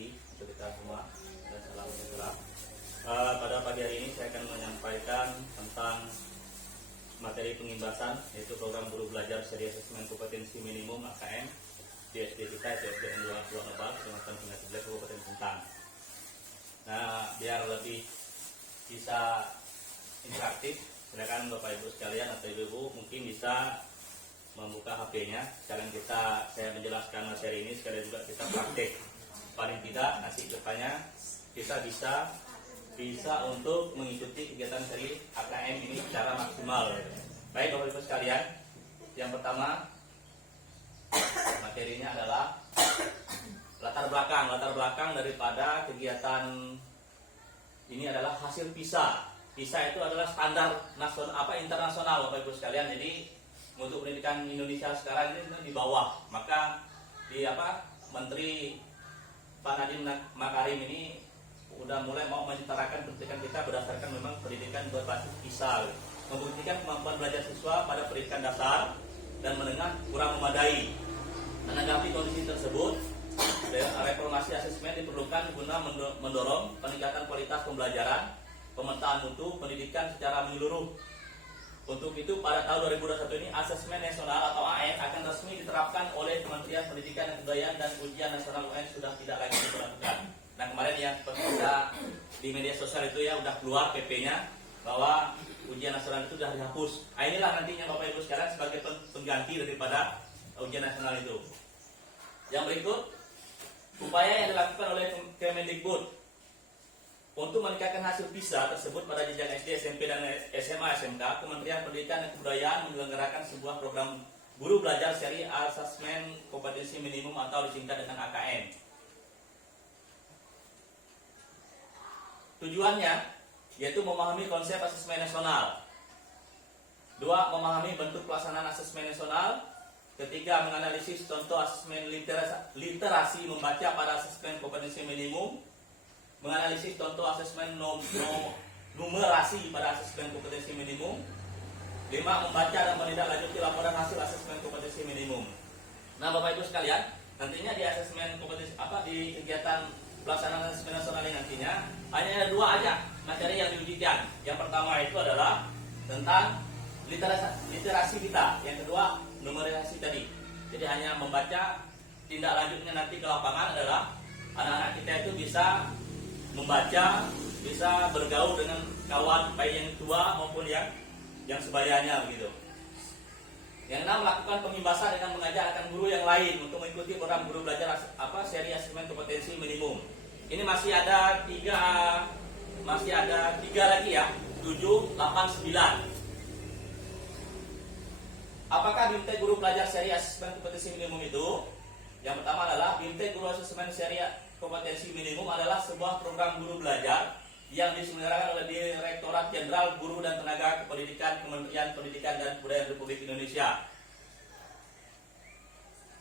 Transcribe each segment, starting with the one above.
pagi untuk kita semua dan salam sejahtera. Pada pagi hari ini saya akan menyampaikan tentang materi pengimbasan, yaitu program guru belajar seri asesmen kompetensi minimum AKM di SD kita, yaitu SDN 2 Nobal, Kecamatan Sungai Sebelah, Kabupaten Sintang. Nah, biar lebih bisa interaktif, silakan Bapak Ibu sekalian atau Ibu mungkin bisa membuka HP-nya. Sekarang saya menjelaskan materi ini, sekalian juga kita praktek. Paling tidak nasi depannya kita bisa untuk mengikuti kegiatan seri AKM ini secara maksimal. Baik Bapak Ibu sekalian, yang pertama materinya adalah latar belakang daripada kegiatan ini adalah hasil PISA. PISA itu adalah standar nasional internasional Bapak Ibu sekalian. Jadi untuk pendidikan Indonesia sekarang ini di bawah, maka Menteri Pak Nadiem Makarim ini udah mulai mau menyetarakan pendidikan kita berdasarkan memang pendidikan berbasis PISA, membuktikan kemampuan belajar siswa pada pendidikan dasar dan menengah kurang memadai. Menanggapi kondisi tersebut, reformasi asesmen diperlukan guna mendorong peningkatan kualitas pembelajaran, pemetaan mutu pendidikan secara menyeluruh. Untuk itu, pada tahun 2021 ini asesmen nasional atau AN akan resmi diterapkan oleh Kementerian Pendidikan dan Kebudayaan, dan ujian nasional UN sudah tidak lagi diberlakukan. Nah, kemarin yang seperti kita di media sosial itu ya udah keluar PP-nya bahwa ujian nasional itu sudah dihapus. Nah, inilah nantinya Bapak Ibu sekalian sebagai pengganti daripada ujian nasional itu. Yang berikut, upaya yang dilakukan oleh Kemendikbud untuk meningkatkan hasil PISA tersebut pada jenjang SD, SMP, dan SMA, SMK, Kementerian Pendidikan dan Kebudayaan menyelenggarakan sebuah program guru belajar seri asesmen kompetensi minimum atau disingkat dengan AKM. Tujuannya yaitu memahami konsep asesmen nasional. 2. Memahami bentuk pelaksanaan asesmen nasional. 3. Menganalisis contoh asesmen literasi membaca pada asesmen kompetensi minimum. Menganalisis contoh asesmen numerasi pada asesmen kompetensi minimum. 5. Membaca dan menindaklanjuti laporan hasil asesmen kompetensi minimum. Nah, Bapak Ibu sekalian, nantinya di asesmen kompetensi di kegiatan pelaksanaan asesmen nasional ini nantinya hanya ada 2 aja materi yang diujikan. Yang pertama itu adalah tentang literasi kita. Yang kedua, numerasi tadi. Jadi hanya membaca, tindak lanjutnya nanti ke lapangan adalah anak-anak kita itu bisa membaca, bisa bergaul dengan kawan baik yang tua maupun yang sebayanya begitu. Yang 6, melakukan pengimbasan dengan mengajar akan guru yang lain untuk mengikuti program guru belajar seri asesmen kompetensi minimum. Ini masih ada tiga lagi ya, 7, 8, 9. Apakah BIMTEK guru belajar seri asesmen kompetensi minimum itu? Yang pertama adalah BIMTEK guru asesmen seri kompetensi minimum adalah sebuah program guru belajar yang diselenggarakan oleh Direktorat Jenderal Guru dan Tenaga Kependidikan, Kementerian Pendidikan dan Kebudayaan Republik Indonesia.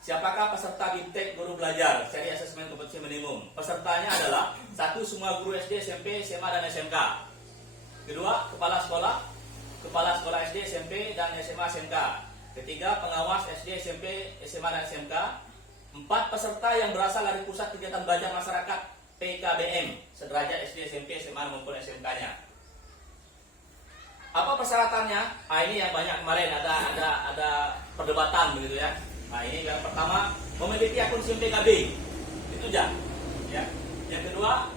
Siapakah peserta BIMTEK guru belajar seri asesmen kompetensi minimum? Pesertanya adalah 1. Semua guru SD, SMP, SMA, dan SMK. 2. Kepala sekolah SD, SMP, dan SMA, SMK. 3. Pengawas SD, SMP, SMA, dan SMK. 4. Peserta yang berasal dari pusat kegiatan belajar masyarakat PKBM sederajat SD, SMP, SMA maupun SMK-nya. Apa persyaratannya? Ini yang banyak kemarin ada perdebatan begitu ya. Ini yang pertama, memiliki akun SIM PKB. Itu aja. Ya. Yang kedua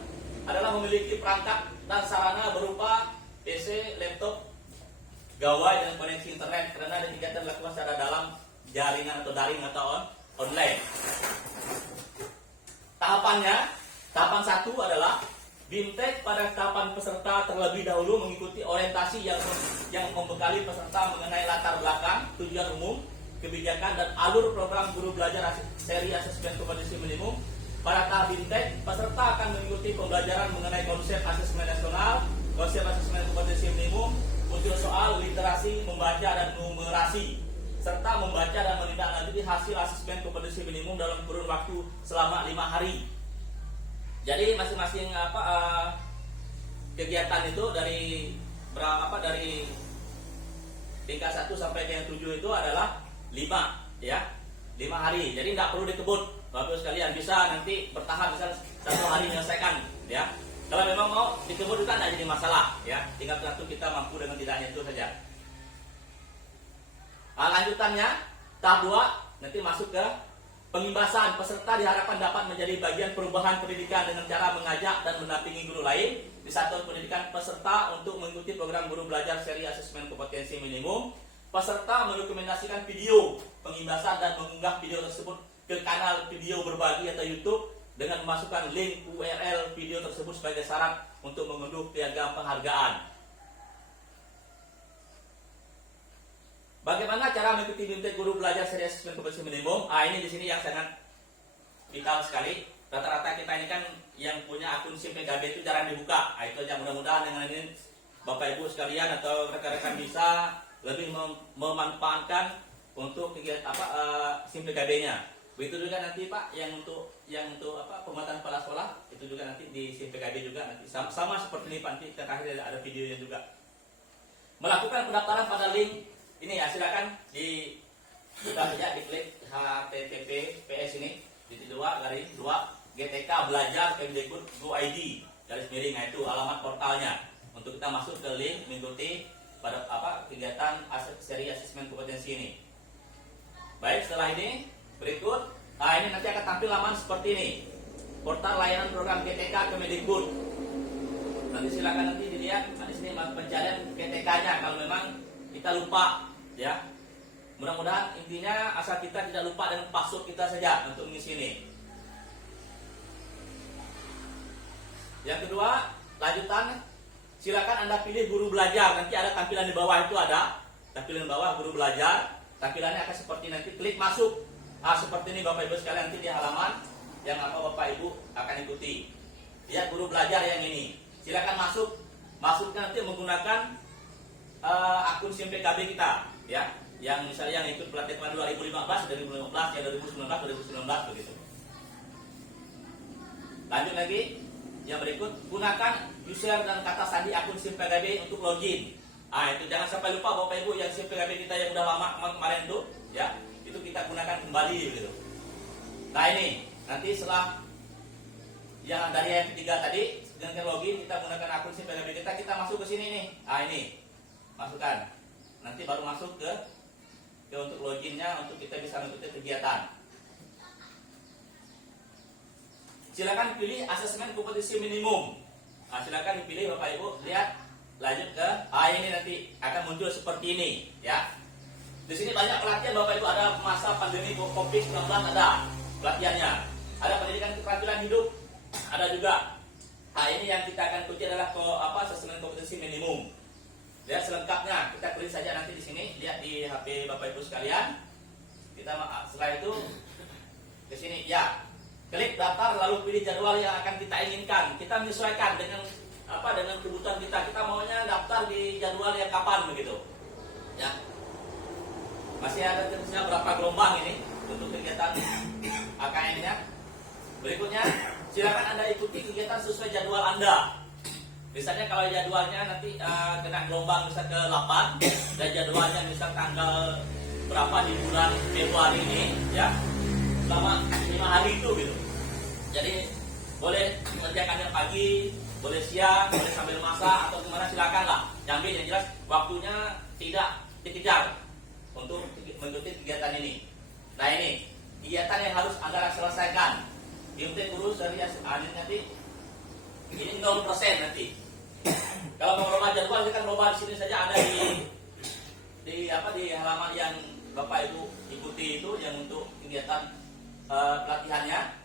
adalah memiliki perangkat dan sarana berupa PC, laptop, gawai dan koneksi internet karena kegiatan dilakukan secara dalam jaringan atau daring atau online. Tahapan 1 adalah BIMTEK pada tahapan peserta terlebih dahulu mengikuti orientasi yang membekali peserta mengenai latar belakang, tujuan umum, kebijakan, dan alur program guru belajar seri asesmen kompetensi minimum. Pada tahap BIMTEK, peserta akan mengikuti pembelajaran mengenai konsep asesmen nasional, konsep asesmen kompetensi minimum, ujian soal, literasi, membaca, dan numerasi, serta membaca dan menindaklanjuti hasil asesmen kompetensi minimum dalam kurun waktu selama 5 hari. Jadi masing-masing kegiatan itu dari tingkat 1 sampai yang 7 itu adalah 5 hari. Jadi nggak perlu dikebut, Bapak Ibu sekalian, bisa nanti bertahan, misalnya 1 hari menyelesaikan, ya. Kalau memang mau dikemudikan tidak jadi masalah, ya. Tinggal satu kita mampu dengan tidaknya itu saja. Lanjutannya tahap 2 nanti masuk ke pengimbasan. Peserta diharapkan dapat menjadi bagian perubahan pendidikan dengan cara mengajak dan mendampingi guru lain di satuan pendidikan peserta untuk mengikuti program guru belajar seri asesmen kompetensi minimum. Peserta mendokumentasikan video pengimbasan dan mengunggah video tersebut ke kanal video berbagi atau YouTube dengan memasukkan link URL video tersebut sebagai syarat untuk mengunduh piagam penghargaan. Bagaimana cara mengikuti BIMTEK guru belajar seri asesmen kompetensi minimum? Ini di sini yang sangat vital sekali. Rata-rata kita ini kan yang punya akun SIM PKB itu jarang dibuka. Itu aja, mudah-mudahan dengan ini Bapak Ibu sekalian atau rekan-rekan bisa lebih memanfaatkan untuk kegiatan SIM PKB-nya. Begitu juga nanti Pak yang untuk pembuatan kepala sekolah itu juga nanti di SIM PKB juga nanti sama seperti ini Pak, nanti terakhir ada videonya juga. Melakukan pendaftaran pada link ini ya, silakan buka saja, diklik https ini /2 GTK belajar Kemdikbud.go.id /. Itu alamat portalnya untuk kita masuk ke link mengikuti pada kegiatan seri asesmen kompetensi ini. Baik, setelah ini berikut ini nanti akan tampil laman seperti ini, portal layanan program GTK Kemdikbud. Nanti silakan nanti dilihat di sini pencarian GTK-nya kalau memang kita lupa, ya. Mudah-mudahan intinya asal kita tidak lupa dengan password kita saja untuk mengisi ini. Yang kedua, lanjutan, silakan Anda pilih guru belajar. Nanti ada tampilan di bawah, itu ada tampilan bawah guru belajar. Tampilannya akan seperti nanti, klik masuk. Seperti ini Bapak Ibu sekalian, nanti di halaman yang Bapak Ibu akan ikuti. Lihat guru belajar yang ini. Silakan masuk. Masuknya nanti menggunakan akun SIM PKB kita, ya. Yang misalnya yang ikut pelatihan 2015, 2015, ya 2019 begitu. Lanjut lagi, yang berikut, gunakan user dan kata sandi akun SIM PKB untuk login. Itu jangan sampai lupa Bapak Ibu, yang SIM PKB kita yang udah lama kemarin tuh, ya, itu kita gunakan kembali gitu. Nah ini, nanti setelah yang dari yang ketiga tadi dengan login, kita gunakan akun SIM PKB kita masuk ke sini nih. Ini masukkan. Nanti baru masuk ke untuk loginnya untuk kita bisa mengikuti kegiatan. Silakan pilih asesmen kompetensi minimum. Silakan dipilih Bapak Ibu, lihat, lanjut ke ini nanti akan muncul seperti ini, ya. Di sini banyak pelatihan Bapak Ibu, ada masa pandemi Covid-19 ada pelatihannya. Ada pendidikan keterampilan hidup, ada juga. Ini yang kita akan ikuti adalah asesmen kompetensi minimum. Lihat selengkapnya, kita klik saja nanti di sini, lihat di HP Bapak Ibu sekalian. Kita setelah itu ke sini, ya. Klik daftar lalu pilih jadwal yang akan kita inginkan. Kita menyesuaikan dengan dengan kebutuhan kita. Kita maunya daftar di jadwal yang kapan begitu. Ya. Masih ada terusnya berapa gelombang ini untuk kegiatan AKN-nya. Berikutnya, silakan Anda ikuti kegiatan sesuai jadwal Anda. Misalnya kalau jadwalnya nanti kena gelombang misal ke 8 dan jadwalnya misal tanggal berapa di bulan Februari ini, ya, selama 5 hari itu gitu. Jadi boleh mengerjakannya pagi, boleh siang, boleh sambil masak atau gimana, silakan lah. Yang jelas waktunya tidak dikejar untuk mengikuti kegiatan ini. Nah ini kegiatan yang harus Anda selesaikan. BIMTEK guru seri nanti ini 0% nanti. Kalau mau lomba jadwal, kita kan lomba di sini saja ada di halaman yang Bapak Ibu ikuti itu yang untuk kegiatan pelatihannya.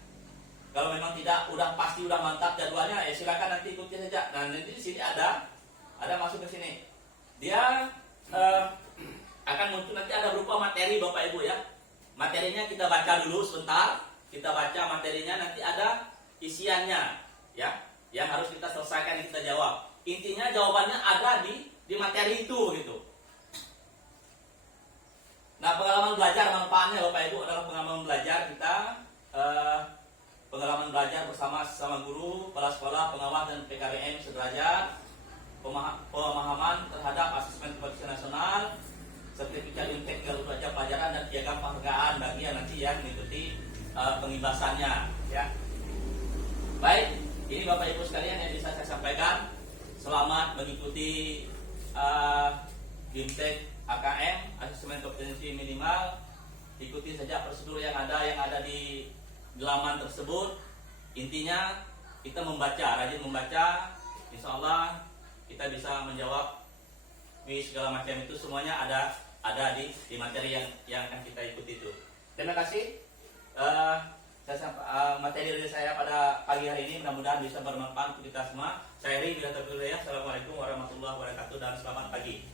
Kalau memang tidak pasti udah mantap jadwalnya, ya silakan nanti ikuti saja. Nah nanti di sini ada masuk ke sini. Dia akan muncul nanti ada berupa materi Bapak Ibu, ya. Materinya kita baca dulu sebentar. Kita baca materinya, nanti ada isiannya, ya, yang harus kita selesaikan, yang kita jawab. Intinya jawabannya ada di materi itu gitu. Nah, pengalaman belajar manfaatnya Bapak Ibu adalah pengalaman belajar kita, pengalaman belajar bersama guru, kepala sekolah, pengawas dan PKBM sederajat, pemahaman terhadap asesmen kompetensi nasional, sertifikat BIMTEK Garuda pelajaran dan piagam penghargaan bagi yang nanti yang mengikuti pengimbasannya, ya. Baik, ini Bapak Ibu sekalian yang bisa saya sampaikan. Selamat mengikuti Bimtek AKM, asesmen kompetensi minimal. Ikuti saja prosedur yang ada di laman tersebut. Intinya kita membaca, rajin membaca. Insya Allah kita bisa menjawab segala macam itu, semuanya ada di materi yang akan kita ikuti itu. Terima kasih. Materi dari saya pada pagi hari ini mudah-mudahan bisa bermanfaat untuk kita semua. Saya Ri, bila terpilih ya. Assalamualaikum warahmatullahi wabarakatuh dan selamat pagi.